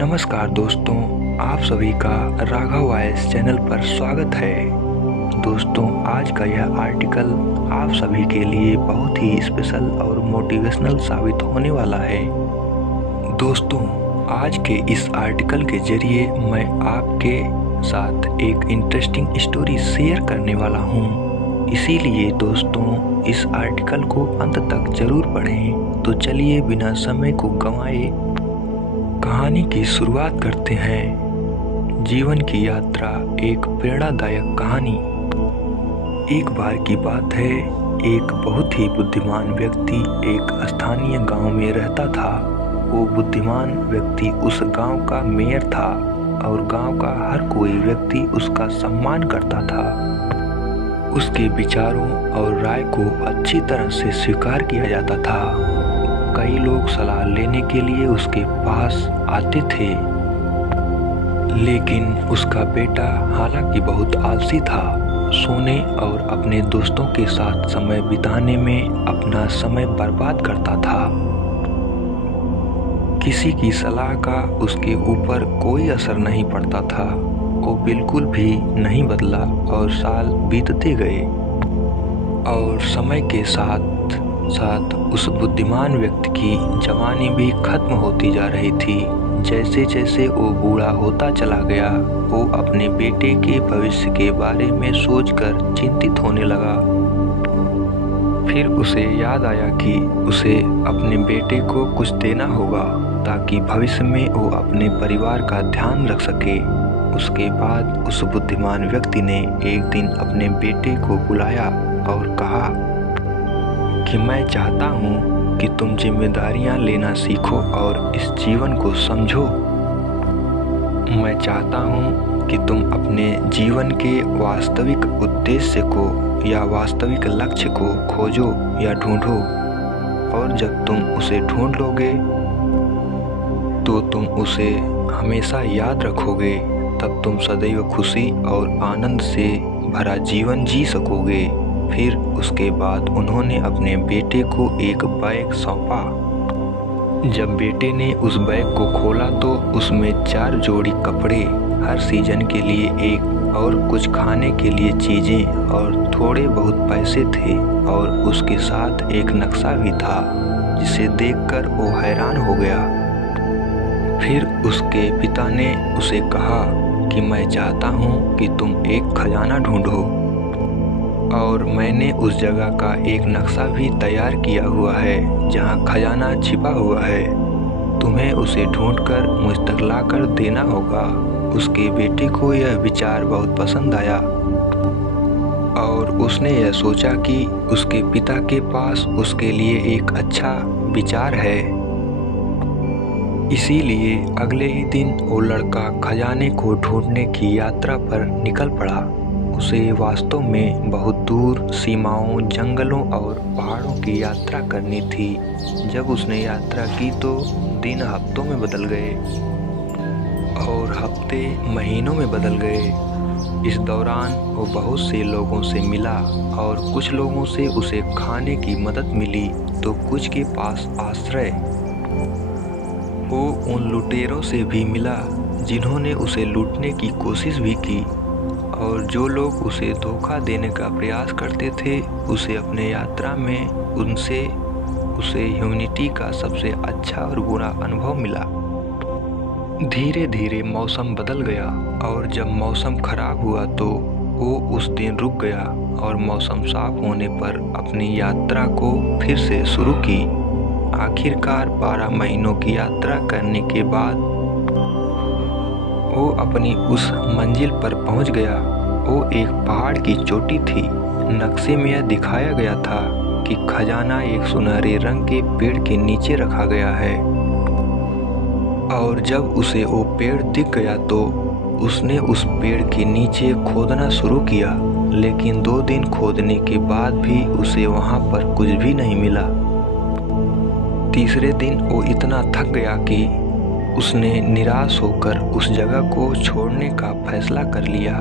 नमस्कार दोस्तों, आप सभी का राघव वॉइस चैनल पर स्वागत है। दोस्तों, आज का यह आर्टिकल आप सभी के लिए बहुत ही स्पेशल और मोटिवेशनल साबित होने वाला है। दोस्तों, आज के इस आर्टिकल के जरिए मैं आपके साथ एक इंटरेस्टिंग स्टोरी शेयर करने वाला हूँ। इसीलिए दोस्तों, इस आर्टिकल को अंत तक जरूर पढ़ें। तो चलिए बिना समय को गंवाए कहानी की शुरुआत करते हैं। जीवन की यात्रा, एक प्रेरणादायक कहानी। एक बार की बात है, एक बहुत ही बुद्धिमान व्यक्ति एक स्थानीय गांव में रहता था। वो बुद्धिमान व्यक्ति उस गांव का मेयर था और गांव का हर कोई व्यक्ति उसका सम्मान करता था। उसके विचारों और राय को अच्छी तरह से स्वीकार किया जाता था। कई लोग सलाह लेने के लिए उसके पास आते थे, लेकिन उसका बेटा हालांकि बहुत आलसी था। सोने और अपने दोस्तों के साथ समय बिताने में अपना समय बर्बाद करता था। किसी की सलाह का उसके ऊपर कोई असर नहीं पड़ता था। वो बिल्कुल भी नहीं बदला और साल बीतते गए और समय के साथ साथ उस बुद्धिमान व्यक्ति की जवानी भी खत्म होती जा रही थी। जैसे जैसे वो बूढ़ा होता चला गया, वो अपने बेटे के भविष्य के बारे में सोचकर चिंतित होने लगा। फिर उसे याद आया कि उसे अपने बेटे को कुछ देना होगा ताकि भविष्य में वो अपने परिवार का ध्यान रख सके। उसके बाद उस बुद्धिमान व्यक्ति ने एक दिन अपने बेटे को बुलाया और कहा कि मैं चाहता हूँ कि तुम जिम्मेदारियाँ लेना सीखो और इस जीवन को समझो। मैं चाहता हूँ कि तुम अपने जीवन के वास्तविक उद्देश्य को या वास्तविक लक्ष्य को खोजो या ढूंढो, और जब तुम उसे ढूंढ लोगे तो तुम उसे हमेशा याद रखोगे। तब तुम सदैव खुशी और आनंद से भरा जीवन जी सकोगे। फिर उसके बाद उन्होंने अपने बेटे को एक बैग सौंपा। जब बेटे ने उस बैग को खोला तो उसमें 4 जोड़ी कपड़े, हर सीजन के लिए एक, और कुछ खाने के लिए चीज़ें और थोड़े बहुत पैसे थे। और उसके साथ एक नक्शा भी था जिसे देखकर वो हैरान हो गया। फिर उसके पिता ने उसे कहा कि मैं चाहता हूँ कि तुम एक खजाना ढूंढो, और मैंने उस जगह का एक नक्शा भी तैयार किया हुआ है जहाँ खजाना छिपा हुआ है। तुम्हें उसे ढूंढकर मुझ तक लाकर देना होगा। उसके बेटे को यह विचार बहुत पसंद आया और उसने यह सोचा कि उसके पिता के पास उसके लिए एक अच्छा विचार है। इसीलिए अगले ही दिन वो लड़का खजाने को ढूंढने की यात्रा पर निकल पड़ा। उसे वास्तव में बहुत दूर सीमाओं, जंगलों और पहाड़ों की यात्रा करनी थी। जब उसने यात्रा की तो दिन हफ्तों में बदल गए और हफ्ते महीनों में बदल गए। इस दौरान वो बहुत से लोगों से मिला और कुछ लोगों से उसे खाने की मदद मिली तो कुछ के पास आश्रय। वो उन लुटेरों से भी मिला जिन्होंने उसे लूटने की कोशिश भी की, और जो लोग उसे धोखा देने का प्रयास करते थे उसे अपने यात्रा में उसे ह्यूमैनिटी का सबसे अच्छा और बुरा अनुभव मिला। धीरे धीरे मौसम बदल गया और जब मौसम खराब हुआ तो वो उस दिन रुक गया और मौसम साफ होने पर अपनी यात्रा को फिर से शुरू की। आखिरकार 12 महीनों की यात्रा करने के बाद वो अपनी उस मंजिल पर पहुंच गया। वो एक पहाड़ की चोटी थी। नक्शे में यह दिखाया गया था कि खजाना एक सुनहरे रंग के पेड़ के नीचे रखा गया है। और जब उसे वो पेड़ दिख गया तो उसने उस पेड़ के नीचे खोदना शुरू किया, लेकिन 2 दिन खोदने के बाद भी उसे वहां पर कुछ भी नहीं मिला। तीसरे दिन वो इतना थक गया कि उसने निराश होकर उस जगह को छोड़ने का फैसला कर लिया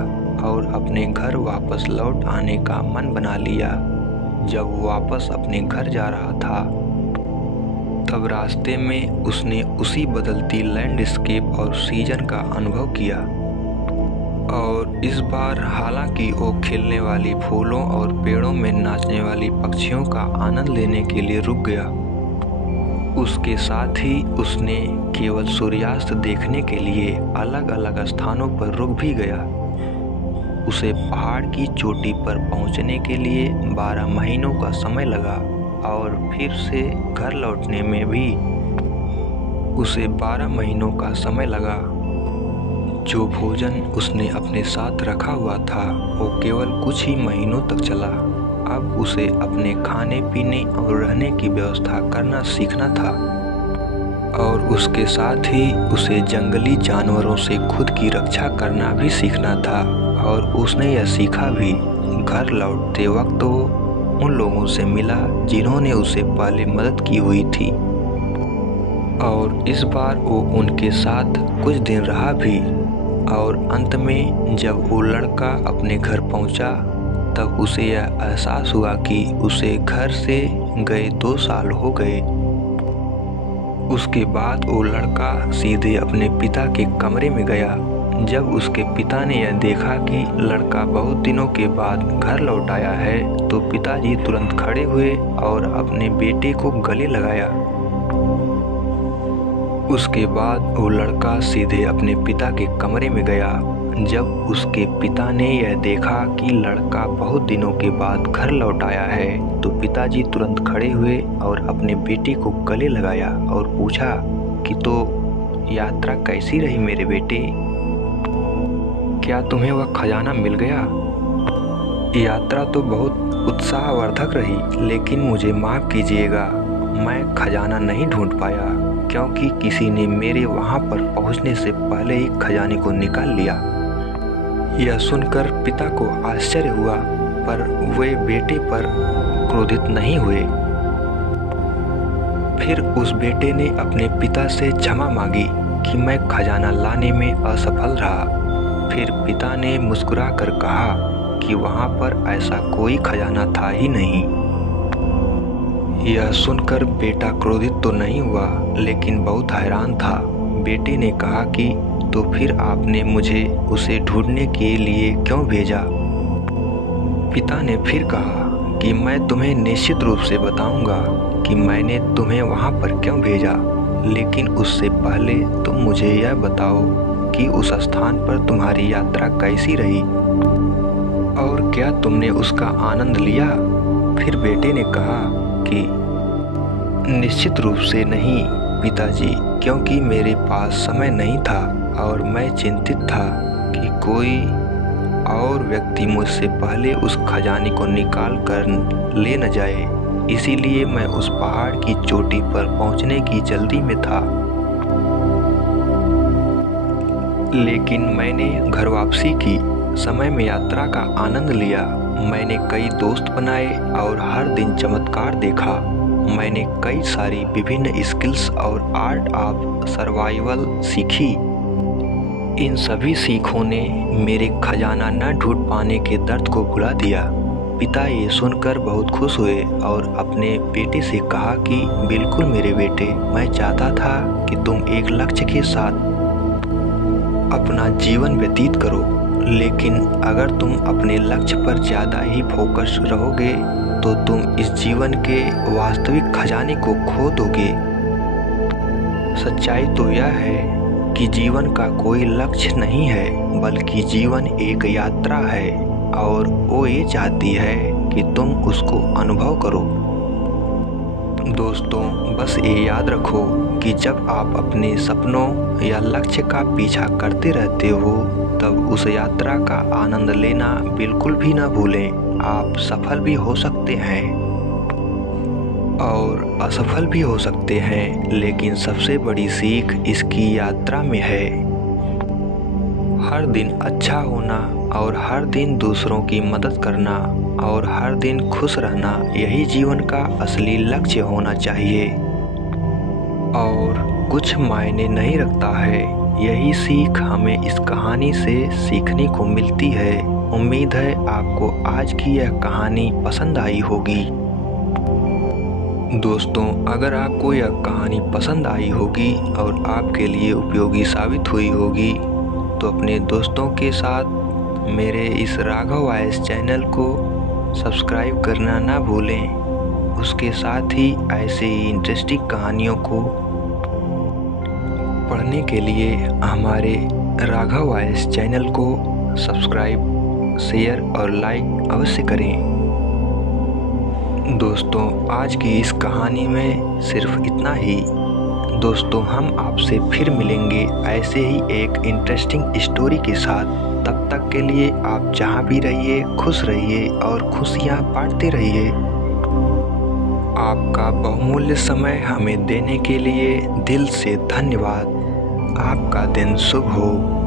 और अपने घर वापस लौट आने का मन बना लिया। जब वो वापस अपने घर जा रहा था तब रास्ते में उसने उसी बदलती लैंडस्केप और सीजन का अनुभव किया, और इस बार हालांकि वो खिलने वाली फूलों और पेड़ों में नाचने वाली पक्षियों का आनंद लेने के लिए रुक गया, उसके साथ ही उसने केवल सूर्यास्त देखने के लिए अलग अलग स्थानों पर रुक भी गया। उसे पहाड़ की चोटी पर पहुंचने के लिए 12 महीनों का समय लगा, और फिर से घर लौटने में भी उसे 12 महीनों का समय लगा। जो भोजन उसने अपने साथ रखा हुआ था वो केवल कुछ ही महीनों तक चला। अब उसे अपने खाने पीने और रहने की व्यवस्था करना सीखना था, और उसके साथ ही उसे जंगली जानवरों से खुद की रक्षा करना भी सीखना था। और उसने यह सीखा भी। घर लौटते वक्त वो उन लोगों से मिला जिन्होंने उसे पहले मदद की हुई थी, और इस बार वो उनके साथ कुछ दिन रहा भी। और अंत में जब वो लड़का अपने घर पहुंचा, तब उसे यह एहसास हुआ कि उसे घर से गए 2 साल हो गए। उसके बाद वो लड़का सीधे अपने पिता के कमरे में गया। जब उसके पिता ने यह देखा कि लड़का बहुत दिनों के बाद घर लौट आया है, तो पिताजी तुरंत खड़े हुए और अपने बेटे को गले लगाया। उसके बाद वो लड़का सीधे अपने पिता के कमरे में गया। जब उसके पिता ने यह देखा कि लड़का बहुत दिनों के बाद घर लौट आया है, तो पिताजी तुरंत खड़े हुए और अपने बेटे को गले लगाया और पूछा कि तो यात्रा कैसी रही मेरे बेटे? क्या तुम्हें वह खजाना मिल गया? यात्रा तो बहुत उत्साहवर्धक रही, लेकिन मुझे माफ़ कीजिएगा, मैं खजाना नहीं ढूंढ पाया, क्योंकि किसी ने मेरे वहां पर पहुंचने से पहले ही खजाने को निकाल लिया। यह सुनकर पिता को आश्चर्य हुआ, पर वे बेटे पर क्रोधित नहीं हुए। फिर उस बेटे ने अपने पिता से क्षमा मांगी कि मैं खजाना लाने में असफल रहा। फिर पिता ने मुस्कुराकर कहा कि वहां पर ऐसा कोई खजाना था ही नहीं। यह सुनकर बेटा क्रोधित तो नहीं हुआ, लेकिन बहुत हैरान था। बेटे ने कहा कि तो फिर आपने मुझे उसे ढूंढने के लिए क्यों भेजा? पिता ने फिर कहा कि मैं तुम्हें निश्चित रूप से बताऊंगा कि मैंने तुम्हें वहां पर क्यों भेजा, लेकिन उससे पहले तुम मुझे यह बताओ कि उस स्थान पर तुम्हारी यात्रा कैसी रही, और क्या तुमने उसका आनंद लिया? फिर बेटे ने कहा कि निश्चित रूप से नहीं पिताजी, क्योंकि मेरे पास समय नहीं था और मैं चिंतित था कि कोई और व्यक्ति मुझसे पहले उस खजाने को निकाल कर ले न जाए, इसीलिए मैं उस पहाड़ की चोटी पर पहुंचने की जल्दी में था। लेकिन मैंने घर वापसी की समय में यात्रा का आनंद लिया। मैंने कई दोस्त बनाए और हर दिन चमत्कार देखा। मैंने कई सारी विभिन्न स्किल्स और आर्ट ऑफ सर्वाइवल सीखी। इन सभी सीखों ने मेरे खजाना न ढूंढ पाने के दर्द को भुला दिया। पिता ये सुनकर बहुत खुश हुए और अपने बेटे से कहा कि बिल्कुल मेरे बेटे, मैं चाहता था कि तुम एक लक्ष्य के साथ अपना जीवन व्यतीत करो, लेकिन अगर तुम अपने लक्ष्य पर ज़्यादा ही फोकस रहोगे तो तुम इस जीवन के वास्तविक खजाने को खो दोगे। सच्चाई तो यह है कि जीवन का कोई लक्ष्य नहीं है, बल्कि जीवन एक यात्रा है, और वो ये चाहती है कि तुम उसको अनुभव करो। दोस्तों, बस ये याद रखो कि जब आप अपने सपनों या लक्ष्य का पीछा करते रहते हो, तब उस यात्रा का आनंद लेना बिल्कुल भी ना भूलें। आप सफल भी हो सकते हैं और असफल भी हो सकते हैं, लेकिन सबसे बड़ी सीख इसकी यात्रा में है। हर दिन अच्छा होना और हर दिन दूसरों की मदद करना और हर दिन खुश रहना, यही जीवन का असली लक्ष्य होना चाहिए। और कुछ मायने नहीं रखता है, यही सीख हमें इस कहानी से सीखने को मिलती है। उम्मीद है आपको आज की यह कहानी पसंद आई होगी। दोस्तों, अगर आपको यह कहानी पसंद आई होगी और आपके लिए उपयोगी साबित हुई होगी तो अपने दोस्तों के साथ मेरे इस राघव वॉइस चैनल को सब्सक्राइब करना ना भूलें। उसके साथ ही ऐसे ही इंटरेस्टिंग कहानियों को पढ़ने के लिए हमारे राघव वॉइस चैनल को सब्सक्राइब, शेयर और लाइक अवश्य करें। दोस्तों, आज की इस कहानी में सिर्फ इतना ही। दोस्तों, हम आपसे फिर मिलेंगे ऐसे ही एक इंटरेस्टिंग स्टोरी के साथ। तब तक के लिए आप जहाँ भी रहिए खुश रहिए और खुशियाँ बांटते रहिए। आपका बहुमूल्य समय हमें देने के लिए दिल से धन्यवाद। आपका दिन शुभ हो।